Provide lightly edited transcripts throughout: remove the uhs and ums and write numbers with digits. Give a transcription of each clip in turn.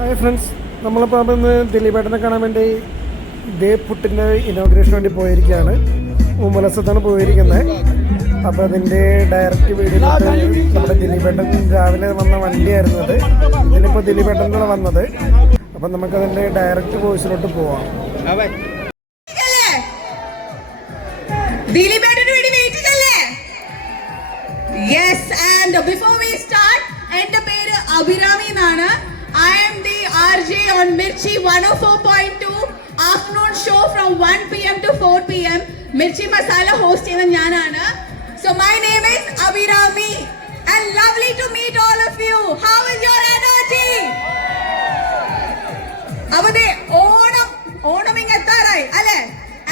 Hi friends, നമ്മളിപ്പോൾ ഇന്ന് ദിലീപേട്ടനെ കാണാൻ വേണ്ടി ദേവ് പുട്ടിൻ്റെ ഇനോഗ്രേഷന് വേണ്ടി പോയിരിക്കുകയാണ്. മുമ്പലസത്താണ് പോയിരിക്കുന്നത്. അപ്പോൾ അതിൻ്റെ ഡയറക്റ്റ് വീഡിയോ നമ്മുടെ ദിലീപേട്ടൻ രാവിലെ വന്ന വണ്ടിയായിരുന്നു അത്. ഇതിനിപ്പോൾ ദിലീപേട്ടനാണ് വന്നത്. അപ്പം നമുക്കതിൻ്റെ ഡയറക്റ്റ് വോയിസിലോട്ട് പോവാം. Yes, and before we start, എൻ്റെ പേര് അഭിരാമി എന്നാണ്. I am the RJ on Mirchi 104.2 afternoon show from 1 PM to 4 PM. Mirchi Masala host ചെയ്യുന്ന ഞാനാണ്. So my name is Abhirami and lovely to meet all of you. How is your energy? അവന്റെ ഓണം എത്താറായി അല്ലേ?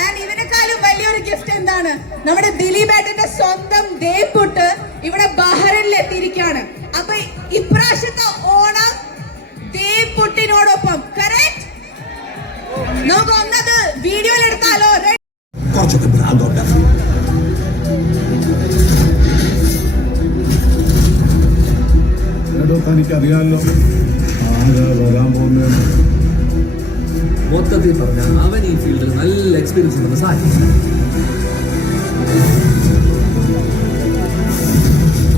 And ഇതിനേക്കാളും വലിയൊരു gift എന്താണ്? നമ്മുടെ ദിലീപേട്ടന്റെ സ്വന്തം ദേവ് പുട്ട് ഇവിടെ ബഹ്റൈനിൽ എത്തിയിരിക്കുകയാണ്. അപ്പൊ ഇപ്രാവശ്യത്തെ ഓണം ദേവ് പുട്ടിനോടൊപ്പം കറക്റ്റ് നമുക്ക് ഒന്നത് വീഡിയോയിൽ എടുത്താലോ? കുറച്ചൊക്കെ ഭ്രാന്തുണ്ട്. തനിക്കറിയാമല്ലോ ആരാ വരാൻ പോകുന്നത്. മൊത്തത്തിൽ പറഞ്ഞാൽ അവൻ ഈ ഫീൽഡിൽ നല്ല എക്സ്പീരിയൻസ് ഉണ്ടെന്ന് സാധിക്കും.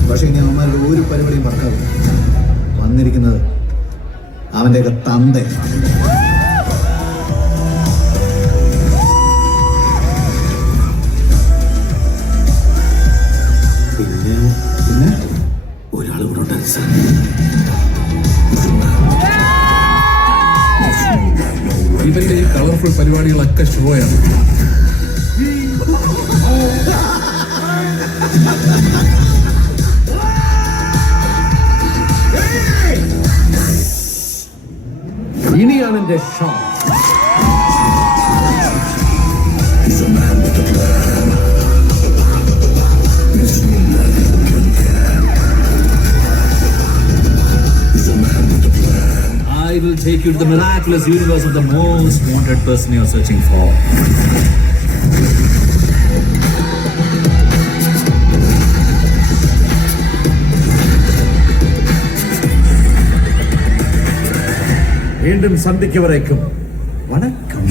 പക്ഷെ ഇനി അവന്മാരുടെ ഒരു പരിപാടിയും മറക്കാതെ വന്നിരിക്കുന്നത് അവൻ്റെയൊക്കെ തന്ത. പിന്നെ ഒരാൾ ഇവിടെ ഉണ്ടായിരുന്നു. ഇവന്റെ ഈ കളർഫുൾ പരിപാടികളൊക്കെ ഷോയാണ്. ഇനിയാണ് എന്റെ show. I will take you to the miraculous universe of the most wanted person you are searching for. വീണ്ടും സന്ധിക്കവരേക്കും വണക്കം.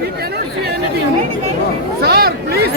We cannot see anything. Sir, please.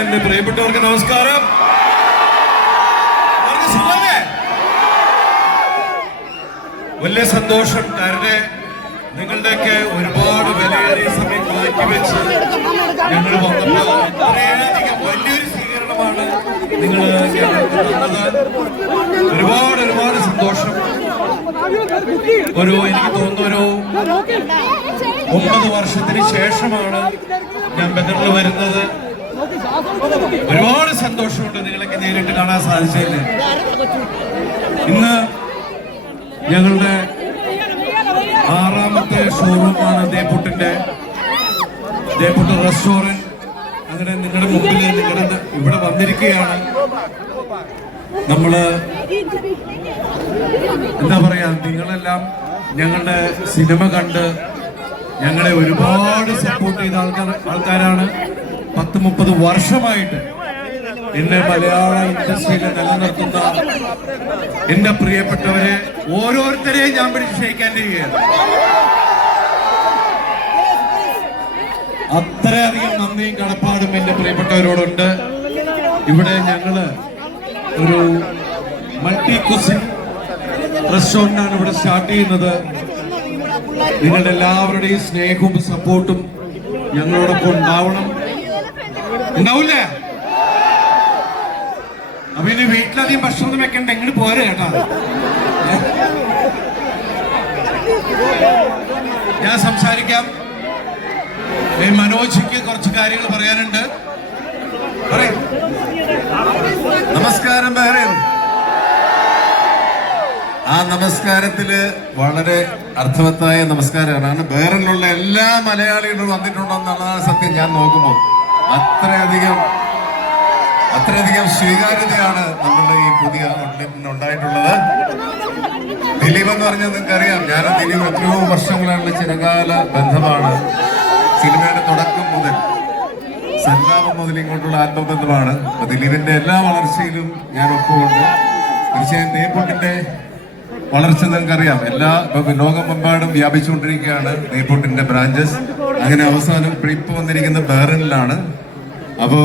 എന്റെ പ്രിയപ്പെട്ടവർക്ക് നമസ്കാരം. വലിയ സന്തോഷം. കാരണം നിങ്ങളുടെയൊക്കെ ഒരുപാട് വിലയേറിയ സമയം മാറ്റിവെച്ച് ഞങ്ങൾ വന്നപ്പോൾ ഇത്രയധികം വലിയൊരു സ്വീകരണമാണ് നിങ്ങൾ തന്നത്. ഒരുപാട് സന്തോഷം. എനിക്ക് തോന്നുന്നു 9 വർഷത്തിന് ശേഷമാണ് ഞാൻ ബദറിൽ വരുന്നത്. ഒരുപാട് സന്തോഷമുണ്ട് നിങ്ങളൊക്കെ നേരിട്ട് കാണാൻ സാധിച്ചതിൽ. ഇന്ന് ഞങ്ങളുടെ 6ാമത്തെ ഷോറൂമാണ് ദേപ്പുട്ടിന്റെ റെസ്റ്റോറന്റ്. അങ്ങനെ നിങ്ങളുടെ മുമ്പിൽ ഇവിടെ വന്നിരിക്കുകയാണ്. നമ്മള് എന്താ പറയാ, നിങ്ങളെല്ലാം ഞങ്ങളുടെ സിനിമ കണ്ട് ഞങ്ങളെ ഒരുപാട് സപ്പോർട്ട് ചെയ്ത ആൾക്കാരാണ്. 10-30 വർഷമായിട്ട് എന്നെ മലയാള ഇൻഡസ്ട്രിയിൽ നിലനിർത്തുന്ന എന്റെ പ്രിയപ്പെട്ടവരെ ഓരോരുത്തരെയും ഞാൻ പിടിച്ച് ക്ഷയിക്കാൻ ചെയ്യുകയാണ്. അത്രയധികം നന്ദിയും കടപ്പാടും എന്റെ പ്രിയപ്പെട്ടവരോടുണ്ട്. ഇവിടെ ഞങ്ങള് ഒരു മൾട്ടി കുസിൻ റെസ്റ്റോറന്റാണ് ഇവിടെ സ്റ്റാർട്ട് ചെയ്യുന്നത്. നിങ്ങളുടെ എല്ലാവരുടെയും സ്നേഹവും സപ്പോർട്ടും ഞങ്ങളോടൊപ്പം ഉണ്ടാവില്ലേ? അപ്പൊ ഇനി വീട്ടിലധികം ഭക്ഷണം വെക്കണ്ട, എങ്ങനെ പോരെ കേട്ടാ. ഞാൻ സംസാരിക്കാം. മനോജിക്ക് കുറച്ച് കാര്യങ്ങൾ പറയാനുണ്ട്. നമസ്കാരം ബഹ്റൈൻ. ആ നമസ്കാരത്തില് വളരെ അർത്ഥവത്തായ നമസ്കാരമാണ്. ബഹ്റൈനിലുള്ള എല്ലാ മലയാളികളും വന്നിട്ടുണ്ടോ എന്നുള്ളതാണ് സത്യം. ഞാൻ നോക്കുമ്പോൾ അത്രയധികം സ്വീകാര്യതയാണ് നമ്മുടെ ഈ പുതിയ ഔട്ട്ലെറ്റിന് ഉണ്ടായിട്ടുള്ളത്. ദിലീപ് എന്ന് പറഞ്ഞാൽ നിങ്ങൾക്കറിയാം, ഞാനും ദിലീപ് എത്രയോ വർഷങ്ങളായുള്ള ചിരകാല ബന്ധമാണ്. സിനിമയുടെ തുടക്കം മുതൽ സല്ലാപം മുതൽ ഇങ്ങോട്ടുള്ള ആത്മബന്ധമാണ്. അപ്പൊ ദിലീപിന്റെ എല്ലാ വളർച്ചയിലും ഞാൻ ഒപ്പമുണ്ട്. തീർച്ചയായും നെയ്പൊട്ടിന്റെ വളർച്ച നിങ്ങൾക്കറിയാം, ലോകമെമ്പാടും വ്യാപിച്ചുകൊണ്ടിരിക്കുകയാണ് നെയ്പൊട്ടിന്റെ ബ്രാഞ്ചസ്. അങ്ങനെ അവസാനം ഇപ്പൊ വന്നിരിക്കുന്ന ബഹ്റിനിലാണ്. അപ്പോ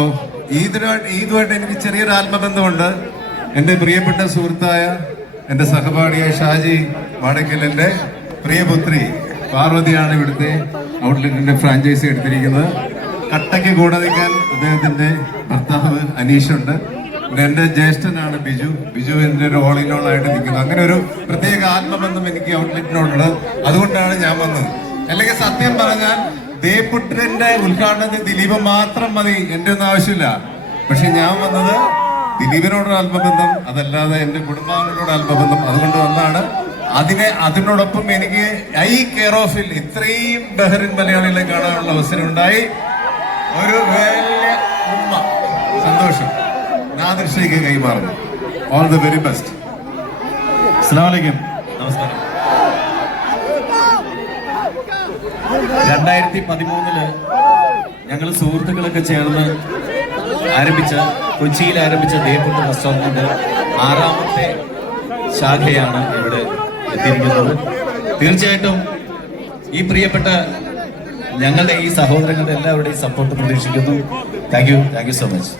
ഈദുമായിട്ട് എനിക്ക് ചെറിയൊരു ആത്മബന്ധമുണ്ട്. എന്റെ പ്രിയപ്പെട്ട സുഹൃത്തായ എന്റെ സഹപാഠിയായ ഷാജി വാടക്കലിന്റെ പ്രിയപുത്രി പാർവതിയാണ് ഇവിടുത്തെ ഔട്ട്ലെറ്റിന്റെ ഫ്രാഞ്ചൈസി എടുത്തിരിക്കുന്നത്. കട്ടയ്ക്ക് കൂടെ നിൽക്കാൻ അദ്ദേഹത്തിന്റെ ഭർത്താവ് അനീഷുണ്ട്. പിന്നെ എന്റെ ജ്യേഷ്ഠനാണ് ബിജു എന്റെ ഒരു ഓൾ ഇൻ ഓൾ ആയിട്ട് നിൽക്കുന്നത്. അങ്ങനെ ഒരു പ്രത്യേക ആത്മബന്ധം എനിക്ക് ഔട്ട്ലെറ്റിനോടുള്ളത്. അതുകൊണ്ടാണ് ഞാൻ വന്നത്. അല്ലെങ്കിൽ സത്യം പറഞ്ഞാൽ ദേപ്പുട്ടിന്റെ ഉദ്ഘാടനത്തിൽ ദിലീപ് മാത്രം മതി, എന്റെ ഒന്നും ആവശ്യമില്ല. പക്ഷെ ഞാൻ വന്നത് ദിലീപിനോടൊരു ആത്മബന്ധം, അതല്ലാതെ എന്റെ കുടുംബാംഗങ്ങളോട് ആത്മബന്ധം, അതുകൊണ്ട് വന്നാണ്. അതിനോടൊപ്പം എനിക്ക് കെയർ ഓഫിൽ ഇത്രയും ബഹ്റിൻ മലയാളികളെ കാണാനുള്ള അവസരം ഉണ്ടായി. ഒരു വലിയ ഉമ്മ സന്തോഷം നാദൃശ്രീക്ക് കൈമാറുന്നു. All the very best. അസ്സലാമു അലൈക്കും. നമസ്കാരം. 2013 ഞങ്ങൾ സുഹൃത്തുക്കളൊക്കെ ചേർന്ന് കൊച്ചിയിൽ ആരംഭിച്ച ദേപ്പുട്ട് റെസ്റ്റോറന്റിന്റെ 6ാമത്തെ ശാഖയാണ് ഇവിടെ എത്തിയിരിക്കുന്നത്. തീർച്ചയായിട്ടും ഈ പ്രിയപ്പെട്ട ഞങ്ങളുടെ ഈ സഹോദരങ്ങളുടെ എല്ലാവരുടെയും സപ്പോർട്ട് പ്രതീക്ഷിക്കുന്നു. Thank you so much.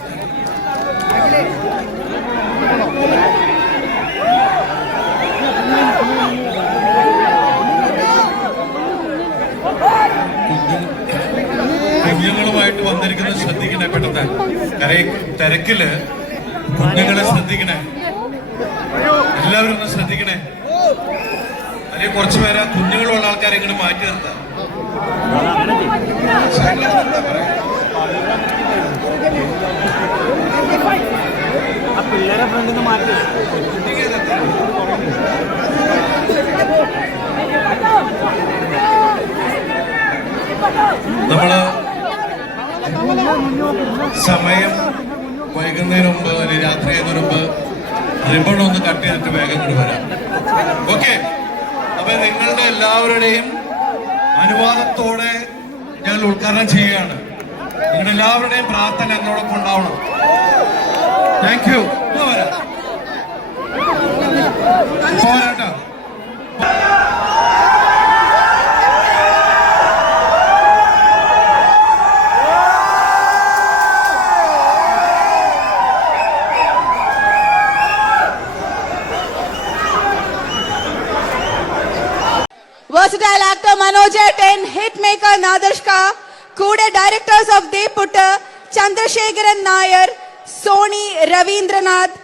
കുഞ്ഞുങ്ങളുമായിട്ട് വന്നിരിക്കുന്നത് ശ്രദ്ധിക്കണേ. പെട്ടെന്ന് തിരക്കില് കുഞ്ഞുങ്ങളെ ശ്രദ്ധിക്കണേ. എല്ലാവരും ഒന്ന് ശ്രദ്ധിക്കണേ. അല്ലെങ്കിൽ കുറച്ചു പേരെ കുഞ്ഞുങ്ങളുള്ള ആൾക്കാരെ ഇങ്ങനെ മാറ്റി നിർത്താം. പിള്ളേരെ ഫ്രണ്ടിൽ നിന്ന് മാറ്റി നമ്മള് സമയം വൈകുന്നതിന് മുമ്പ് അല്ലെങ്കിൽ രാത്രി ആയതിനു മുമ്പ് റിബൺ ഒന്ന് കട്ട് ചെയ്തിട്ട് വേഗം കൂടി വരാം. ഓക്കെ. അപ്പൊ നിങ്ങളുടെ എല്ലാവരുടെയും അനുവാദത്തോടെ ഞാൻ ഉദ്ഘാടനം ചെയ്യുകയാണ്. നിങ്ങളുടെ എല്ലാവരുടെയും പ്രാർത്ഥന എന്നോടൊപ്പം ഉണ്ടാവണം. Thank you. പോരാട്ടോ. Versatile actor Manoj and hitmaker Nadarshka, Kude directors of Deeputta, Chandrasekharan Nair, Soni Ravindranath,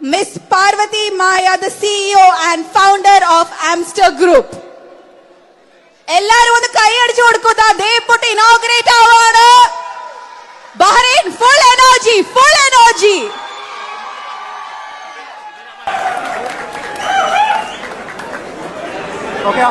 Miss Parvati Maya, the CEO and founder of Amster Group. എല്ലാരും ഒന്ന് കൈയടിച്ചു കൊടുക്കുക. Deeputta inaugurate ആവാണ്. Bahrain full energy. Okay.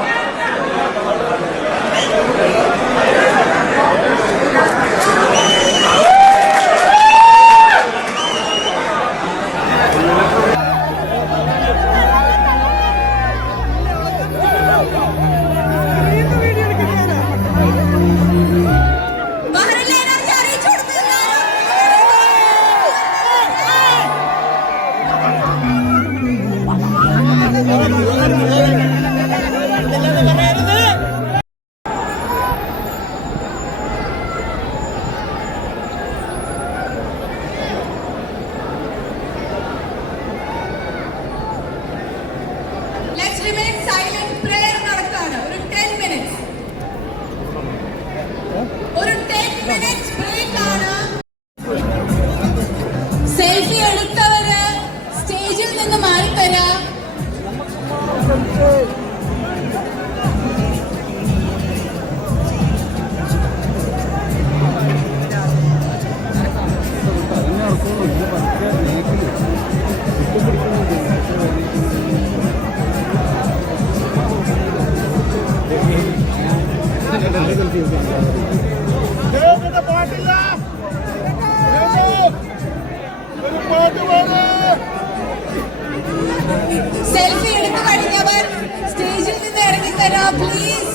Let's remain silent. Prayer നടക്കാണ്. ഒരു 10 minutes. ഒരു 10 minutes break ആണ്. Selfie എടുത്തവര് സ്റ്റേജിൽ നിന്ന് മാറി തരാം. സെൽഫി എടുത്തു കഴിഞ്ഞവർ സ്റ്റേജിൽ നിന്ന് ഇറങ്ങി തരാം പ്ലീസ്.